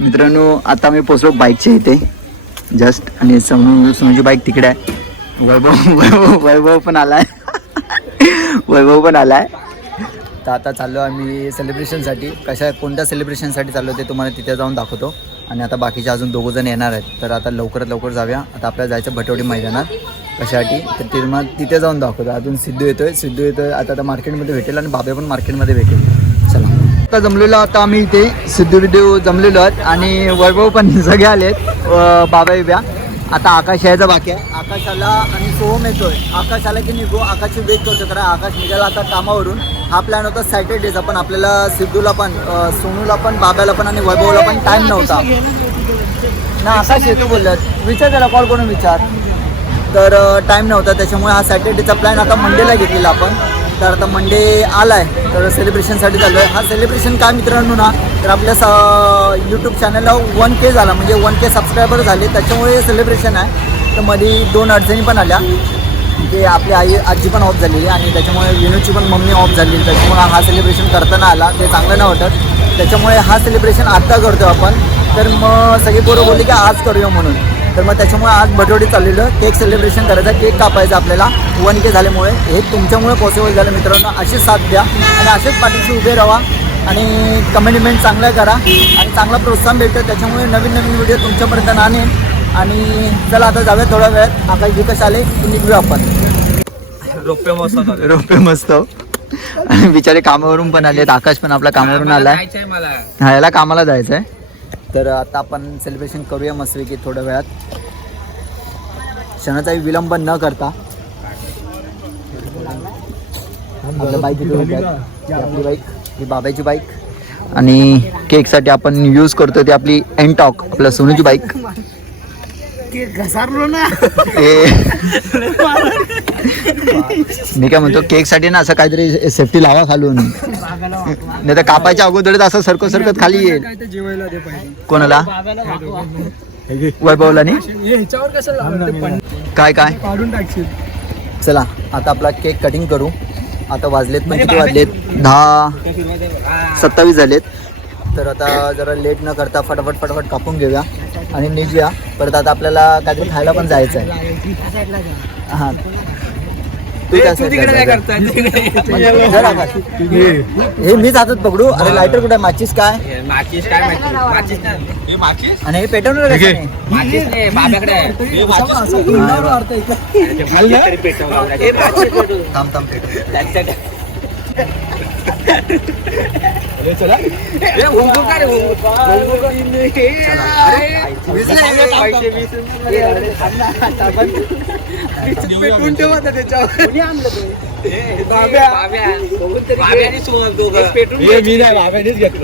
मित्रांनो आता मी पोचलो बाईकच्या इथे. जस्ट आणि सोनू सोनूची बाईक तिकडे आहे. वैभव वैभव वैभव पण आला आहे वैभव पण आला आहे तर आता चाललो आम्ही सेलिब्रेशनसाठी कशा कोणत्या सेलिब्रेशनसाठी चाललो ते तुम्हाला तिथे जाऊन दाखवतो. आणि आता बाकीचे अजून दोघं जण येणार आहेत. तर आता लवकरात लवकर जाऊया. आता आपल्याला जायचं भटवडी मैदानात. कशासाठी? तर ते मग तिथे जाऊन दाखवतो. अजून सिद्धू येतोय. सिद्धू येतोय. आता आता मार्केटमध्ये भेटेल आणि बाबे पण मार्केटमध्ये भेटेल. आत्ता आता जमलेलो आता आम्ही इथे सिद्धू जमलेलो आहेत आणि वैभव पण सगळे आलेत बाबा बिब्या आता आकाश यायचा बाकी आहे. आकाशाला आणि सोहम येतोय. आकाश आला की निघू आकाशची वेट करतो कारण आकाश निघाला आता कामावरून. हा प्लॅन होता सॅटर्डेचा पण आपल्याला सिद्धूला पण सोनूला पण बाब्याला पण आणि वैभवला पण टाइम नव्हता. ना आकाश येतो बोललात विचार त्याला कॉल करून विचार. तर टाईम नव्हता त्याच्यामुळे हा सॅटर्डेचा प्लॅन आता मंडेला घेतलेला आपण. तर आता मंडे आलाय. तर सेलिब्रेशनसाठी चालू आहे हा सेलिब्रेशन काय मित्रांनो ना तर आपल्या स यूट्यूब चॅनलला वन के झाला. म्हणजे वन के सबस्क्रायबर झाले. त्याच्यामुळे सेलिब्रेशन आहे. तर मध्ये दोन अडचणी पण आल्या. ते आपली आई आजी पण ऑफ झालेली आणि त्याच्यामुळे विनूची पण मम्मी ऑफ झालेली त्याच्यामुळे हा सेलिब्रेशन करताना आला. ते चांगलं नाही वाटत. त्याच्यामुळे हा सेलिब्रेशन आत्ता करतो आपण. तर मग सगळी पोरं बोलली की आज करूया म्हणून. तर मग त्याच्यामुळे आज भटवडी चाललेलं केक सेलिब्रेशन करायचं केक कापायचं आपल्याला. वन के झाल्यामुळे. हे तुमच्यामुळे पॉसिबल झालं मित्रांनो. अशीच साथ द्या. आणि असेच पाठीशी उभे राहा. आणि कमेंटमेंट चांगलं करा. आणि चांगला प्रोत्साहन भेटतं. त्याच्यामुळे नवीन नवीन व्हिडिओ तुमच्यापर्यंत आणेन. आणि चला आता जाऊया थोड्या वेळात. आकाश विकास आले की निघूया आपण. रोप्य मस्त रोपे मस्त. बिचारे कामावरून पण आलेत. आकाश पण आपल्या कामावरून आलाय. जायचंय मला. हा याला कामाला जायचं आहे तर आता आपण सेलिब्रेशन करूया मस्तपैकी थोड्या वेळात. क्षणाचाही विलंब न करता. बाईक इथे. ही आपली बाईक ही बाबाची बाईक. आणि केकसाठी आपण यूज करतो ती आपली एनटॉक आपल्या सोनूची बाईक. घसारलो ना. मी काय म्हणतो केकसाठी ना असं काहीतरी सेफ्टी लावा खालून. नाही तर कापायच्या अगोदरच असं सरकत सरकत खाली येईल. काय ते जेवायला दे पाहिजे कोणाला? वैभवला नी ह्याच्यावर कसं लावलं पण? काय काय? काढून टाकशील. चला आता आपला केक कटिंग करू. आता वाजलेत पण किती वाजलेत? दहा सत्तावीस झालेत. तर आता जरा लेट न करता फटाफट फटाफट कापून घेऊया आणि निघूया. परत आता आपल्याला काहीतरी खायला पण जायचं आहे हां. हे मीच हातात पकडू अरे लायटर कुठे माचीस काय? माचीस काय माहिती? माचीस नाही माचीस? आणि हे पेटवणार बाब्याकडे आहे. असं तोंडावर त्याच्यावर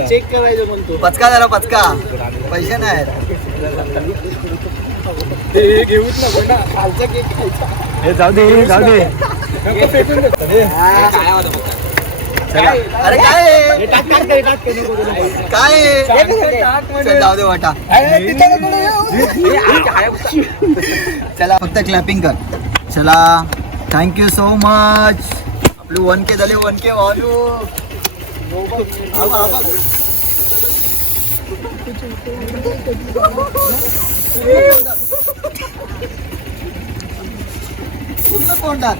चेक करायचं म्हणतो पचका झाला पचका पैसे नाही आहेत. घेऊच नको ना खालचा केक खायचा हे जाऊ दे जाऊ दे नको फेकून दे काय होतं बघा. चला. अरे काय? काय? चल, जाऊ दे वाटा. चला फक्त क्लॅपिंग कर. चला. थँक्यू सो मच आपले वन के झाले वन के वालू पूर्ण कोंडात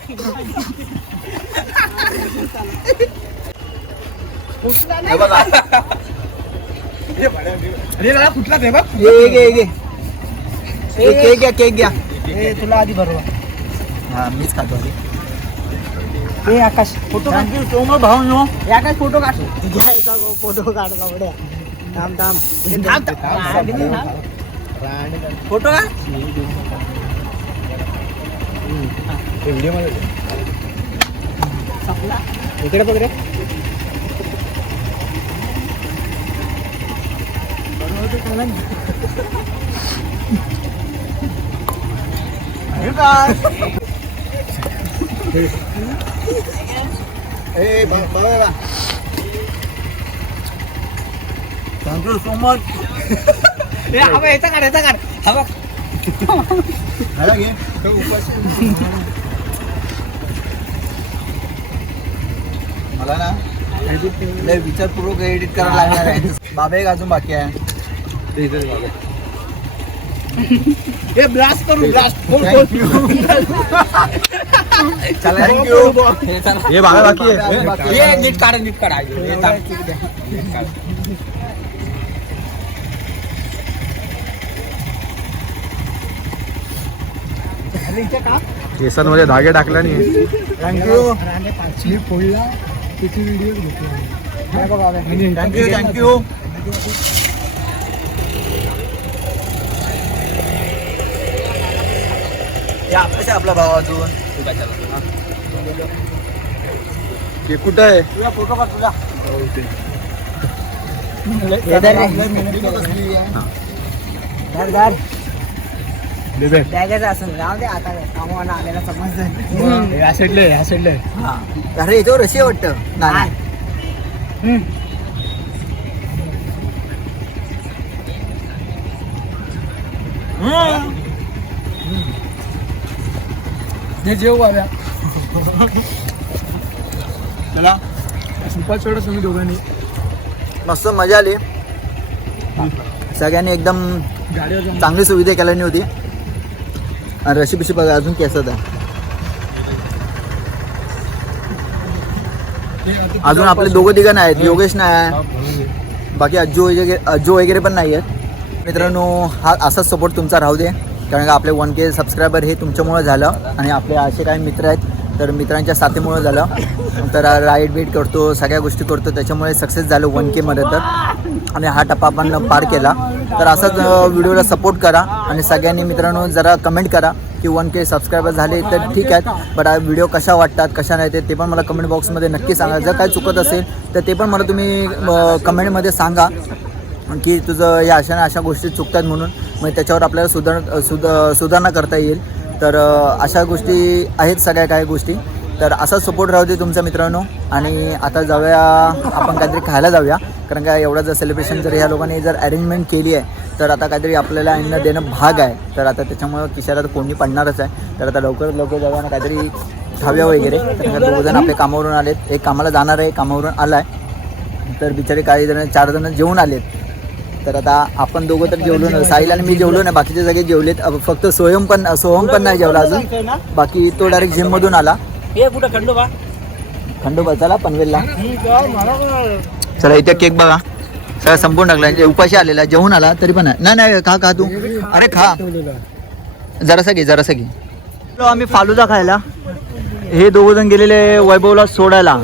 हे बघा अरे दादा कुठला दे बघ. केक घ्या केक घ्या ए, तुला आधी बरोबर हा मीच खातो आधी. हे आकाश. फोटो काढ. सोमर भाऊ नो आकाश फोटो काढ. घ्यायचा फोटो काढला बड्या थांब थांब. फोटो का इकडे बघ रे. थँक्यू सो मच हे हवा याचा काढ याचा काढ. हवा. घे मला ना लय विचारपूर्वक एडिट करायला लागणार आहे. बाबा एक अजून बाकी आहे. हे ब्लास्ट करू ब्लास्ट चला थँक्यू हे बाबा बाकी आहे. हे नीट काढा नीट काढा. हे. केसांमध्ये धागे टाकला नाही थँक्यू त्याची व्हिडिओ घेतली? थँक्यू थँक्यू या कसा आपला भाव अजून हे कुठं आहे? तुझा फोटो का तुझा. धर धर. बॅगेच असं राहू दे आता कामाला आलेला समज या साईडला या साईडला हा. अरे याच्यावर रशी वाटतं. नाही जेव बाब्या. चला. सुपात सोडा तुम्ही दोघांनी. मस्त मजा आली. सगळ्यांनी एकदम चांगली सुविधा केल्याने होती. आणि रशी बिशी बघा अजून केसत आहे. अजून आपले दोघं तिघं आहेत योगेश नाही आहे. बाकी अज्जू वगैरे अज्जू वगैरे पण नाही आहेत मित्रांनो हा असाच सपोर्ट तुमचा राहू दे. कारण का आपले वन के सबस्क्रायबर हे तुमच्यामुळं झालं. आणि आपले असे काही मित्र आहेत तर मित्रांच्या साथीमुळं झालं. तर राईड बीट करतो सगळ्या गोष्टी करतो. त्याच्यामुळे सक्सेस झालं वन केमध्ये तर. आणि हा टप्पा आपण पार केला. तर असाच व्हिडिओला सपोर्ट करा आणि सगळ्यांनी मित्रांनो जरा कमेंट करा की वन के सबस्क्रायबर झाले तर ठीक आहेत. बट व्हिडिओ कशा वाटतात कशा नाही ते ते पण मला कमेंट बॉक्समध्ये नक्की सांगा. जर काय चुकत असेल तर ते पण मला तुम्ही कमेंटमध्ये सांगा की तुझं या अशा अशा गोष्टी चुकतात म्हणून. मग त्याच्यावर आपल्याला सुधार सुध सुधारणा करता येईल. तर अशा गोष्टी आहेत सगळ्या काही गोष्टी. तर असा सपोर्ट राहू दे तुमच्या मित्रांनो. आणि आता जाऊया आपण काहीतरी खायला जाऊया. कारण का एवढं जर सेलिब्रेशन जर ह्या लोकांनी जर अरेंजमेंट केली आहे तर आता काहीतरी आपल्याला अन्न देणं भाग आहे. तर आता त्याच्यामुळं किशाला तर कोणी पडणारच आहे. तर आता लवकरात लवकर जाऊया काहीतरी खाव्या वगैरे. कारण का दोघंजण आपले कामावरून आलेत. एक कामाला जाणार आहे कामावरून आला आहे तर बिचारे काही जण चार जण जेवून आलेत. तर आता आपण दोघं तर जेवलो नाही साहिल आणि मी जेवलो नाही बाकीचे सगळे जेवलेत. अब फक्त सोयम पण सोहम पण नाही जेवला अजून. बाकी तो डायरेक्ट जिम मधून आला. हे कुठं? खंडोबा? खंडोबा चला पनवेलला. चला इथे केक बघा. सगळं संपून टाकला. म्हणजे उपाशी आलेला. जेवून आला तरी पण. नाही. नाही खा खा तू. अरे खा. जरासा घे जरासा घे. आम्ही फालुदा खायला. हे दोघ जण गेलेले वैभवला सोडायला.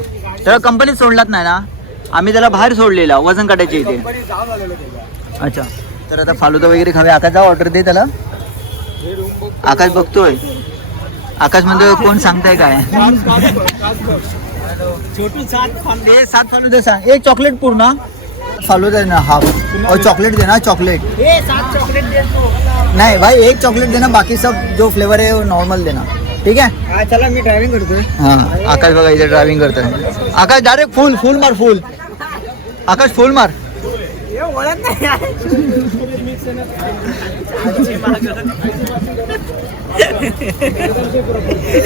त्याला कंपनीत सोडलाच नाही ना? आम्ही त्याला बाहेर सोडलेला वजन काढायचे इथे. अच्छा. तर आता फालुदा वगैरे खावे आकाश जा ऑर्डर दे त्याला. आकाश बघतोय. आकाश म्हणजे कोण सांगताय काय? छोटू सात फालुदा सांग. एक चॉकलेट पूर्ण. फालुदा ना हाफ और चॉकलेट देना चॉकलेट हे सात चॉकलेट नहीं भाई एक चॉकलेट देना बाकी सब जो फ्लेवर है वो नॉर्मल देना ठीक है हा चला मी ड्रायव्हिंग करतोय. हाँ आकाश बघा इथे ड्रायव्हिंग करतोय. आकाश डायरेक्ट फुल फुल मार फुल आकाश फुल मार. हे ओळख नाही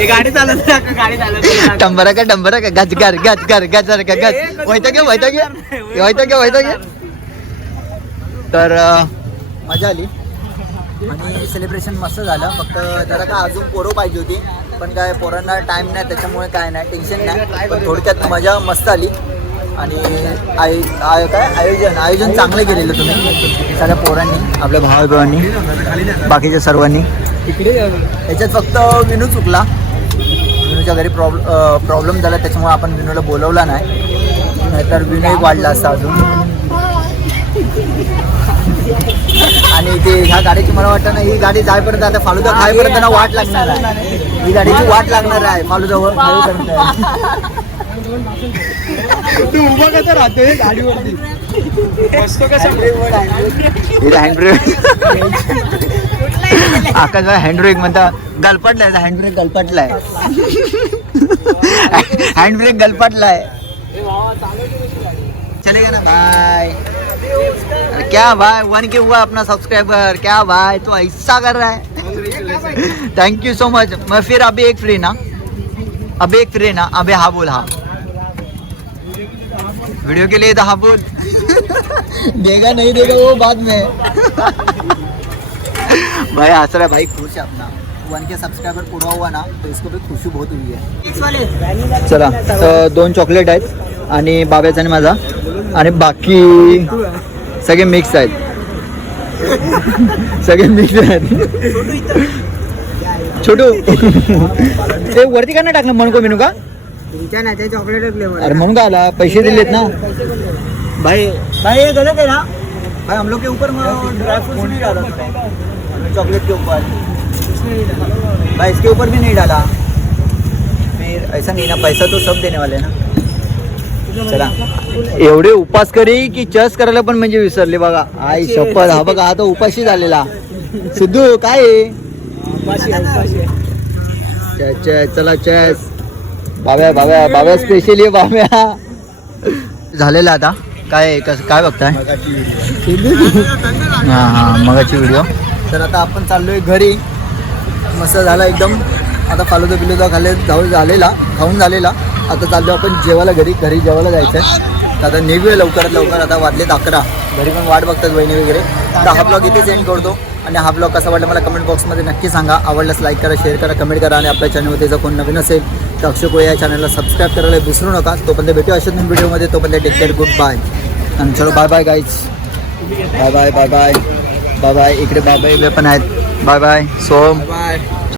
गाडी चालत गाडी चालत टंबरा का टंबरा का? गच गर गच गर गच का गच वैता घे वैता घे वैता घे वैता घे तर मजा आली. आणि सेलिब्रेशन मस्त झालं. फक्त जरा का अजून पोरं पाहिजे होती. पण काय पोरांना टाइम नाही त्याच्यामुळे काय नाही टेन्शन नाही. पण थोडक्यात मजा मस्त आली. आणि आय आय काय? आयोजन आयोजन चांगलं केलेलं तुम्ही. सगळ्या पोरांनी आपल्या भावाभावांनी बाकीच्या सर्वांनी. याच्यात फक्त विनू चुकला. विनूच्या घरी प्रॉब्लेम प्रॉब्लेम झाला त्याच्यामुळे आपण विनूला बोलवला नाही. नाहीतर विनू एक वाढला असता अजून. आणि ते ह्या गाडीची मला वाटतं ना ही गाडी जायपर्यंत आता फालुदा खायपर्यंत ना वाट लागणार आहे. ही गाडीची वाट लागणार आहे फालुदावर. खाईपर्यंत तू उभा कसं राहते गाडीवरती. बसतो कसं हँडब्रेक आकाश हँडब्रेक म्हणता, गलपटलाय हँडब्रेक गलपटलाय. हँडब्रेक गलपटलाय. चलेगा ना भाई क्या भाई, वन के हुआ अपना सब्सक्राइबर क्या भाई तो ऐसा कर रहा है. थैंक यू सो मच मैं फिर अभी एक फ्री ना? अभी एक फ्री ना? अभी हाँ बोल हाँ. वीडियो के लिए तो हाँ बोल। देगा नहीं देगा वो बाद में। भाई हंस रहा है भाई खुश है अपना। वन के सब्सक्राइबर पूरा हुआ ना तो इसको भी खुशी बहुत हुई है। चला तर दोन चॉकलेट आहेत आणि बाब्याचा आणि माझा. आणि बाकी सगळे मिक्स आहेत. सगळे मिक्स आहेत. छोटू ते वरती का नाही टाकलं? मनको मेनू का तुमच्या नाही ते चॉकलेट फ्लेवर अरे म्हणून का आला? पैसे दिलेत ना? भाई भाई ये गलत है ना? भाई हम लोग के ऊपर ड्राई फ्रूट नहीं डाला चॉकलेट के ऊपर। भाई इसके ऊपर भी नहीं डाला। फिर ऐसा नहीं ना पैसा तो सब देने वाले ना। चला। एवढे उपास करी की चस करायला पण म्हणजे विसरले बघा. आई शपथ हा बघा तर उपाशी झालेला. सिद्धू काय चला चॅस बाब्या बाब्या बाब्या स्पेशली आहे बाब्या. झालेला आता. काय कसं काय बघताय? हा हा मगाची व्हिडिओ तर आता आपण चाललोय घरी. मस्त झाला एकदम. आता फालुदा बिलुदा खाल्ले जाऊ झालेला खाऊन झालेला. आता चाललो आपण जेवायला घरी. घरी जेवायला जायचं आहे तर आता निघूया लवकरात लवकर. आता वाजलेत अकरा. घरी पण वाट बघतात बहिणी वगैरे. तर हा ब्लॉग इथेच एंड करतो. आणि हा ब्लॉग कसा वाटला मला कमेंट बॉक्समध्ये नक्की सांगा. आवडल्यास लाईक करा शेअर करा कमेंट करा. आणि आपल्या चॅनलमध्ये जर कोण नवीन असेल तर अक्षय कोळी या चॅनलला सबस्क्राईब करायला विसरू नका. तोपर्यंत भेटू अशाच व्हिडिओमध्ये तोपर्यंत टेक केअर गुड बाय आणि चलो bye bye guys bye bye bye bye bye bye इकडे बाय बाय पण आहेत. बाय बाय सोम बाय